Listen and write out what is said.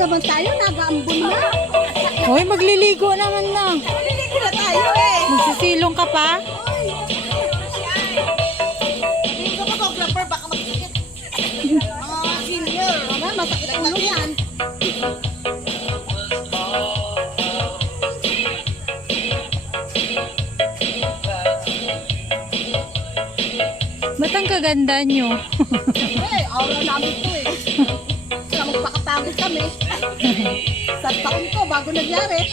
naman tayo, nag-aambon na. Hoy, magliligo naman na. Magliligo na tayo eh. Magsisilong ka pa? Hindi ka photographer, baka masakit. Mga senior, masakit ang ulo yan. Ba't ang kaganda nyo? Eh, aura namin to eh. Kaya magpakapagod kami. Sa taon ko, bago nagyari.